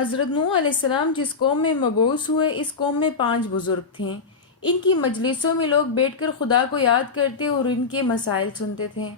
حضرت نوح علیہ السلام جس قوم میں مبعوث ہوئے، اس قوم میں 5 بزرگ تھے۔ ان کی مجلسوں میں لوگ بیٹھ کر خدا کو یاد کرتے اور ان کے مسائل سنتے تھے۔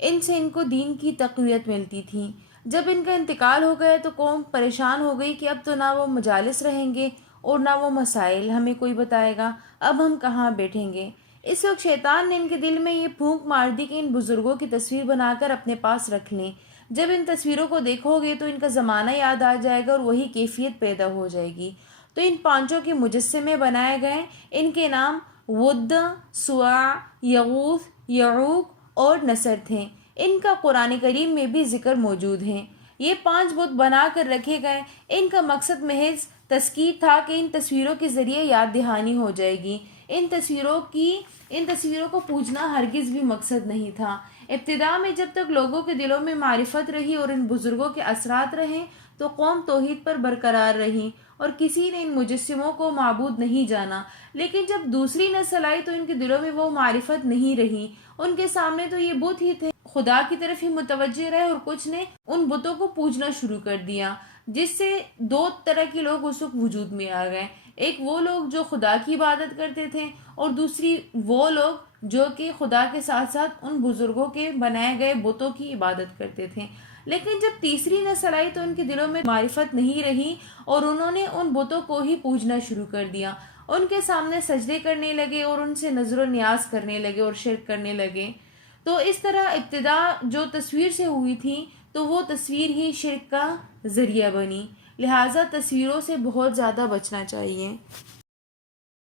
ان سے ان کو دین کی تقویت ملتی تھی۔ جب ان کا انتقال ہو گیا تو قوم پریشان ہو گئی کہ اب تو نہ وہ مجالس رہیں گے اور نہ وہ مسائل ہمیں کوئی بتائے گا، اب ہم کہاں بیٹھیں گے۔ اس وقت شیطان نے ان کے دل میں یہ پھونک مار دی کہ ان بزرگوں کی تصویر بنا کر اپنے پاس رکھ لیں۔ جب ان تصویروں کو دیکھو گے تو ان کا زمانہ یاد آ جائے گا اور وہی کیفیت پیدا ہو جائے گی۔ تو ان 5 کے مجسمے بنائے گئے۔ ان کے نام ود، سواع، یغوث، یعوق اور نصر تھے۔ ان کا قرآن کریم میں بھی ذکر موجود ہے۔ یہ 5 بت بنا کر رکھے گئے۔ ان کا مقصد محض تذکیر تھا کہ ان تصویروں کے ذریعے یاد دہانی ہو جائے گی۔ ان تصویروں کو پوجنا ہرگز بھی مقصد نہیں تھا۔ ابتدا میں جب تک لوگوں کے دلوں میں معرفت رہی اور ان بزرگوں کے اثرات رہے تو قوم توحید پر برقرار رہی اور کسی نے ان مجسموں کو معبود نہیں جانا۔ لیکن جب دوسری نسل آئی تو ان کے دلوں میں وہ معرفت نہیں رہی۔ ان کے سامنے تو یہ بت ہی تھے، خدا کی طرف ہی متوجہ رہے اور کچھ نے ان بتوں کو پوجنا شروع کر دیا، جس سے 2 طرح کے لوگ اس وقت وجود میں آ گئے۔ ایک وہ لوگ جو خدا کی عبادت کرتے تھے اور دوسری وہ لوگ جو کہ خدا کے ساتھ ساتھ ان بزرگوں کے بنائے گئے بتوں کی عبادت کرتے تھے۔ لیکن جب تیسری نسل آئی تو ان کے دلوں میں معرفت نہیں رہی اور انہوں نے ان بتوں کو ہی پوجنا شروع کر دیا۔ ان کے سامنے سجدے کرنے لگے اور ان سے نظر و نیاز کرنے لگے اور شرک کرنے لگے۔ تو اس طرح ابتدا جو تصویر سے ہوئی تھی تو وہ تصویر ہی شرک کا ذریعہ بنی۔ لہٰذا تصویروں سے بہت زیادہ بچنا چاہیے۔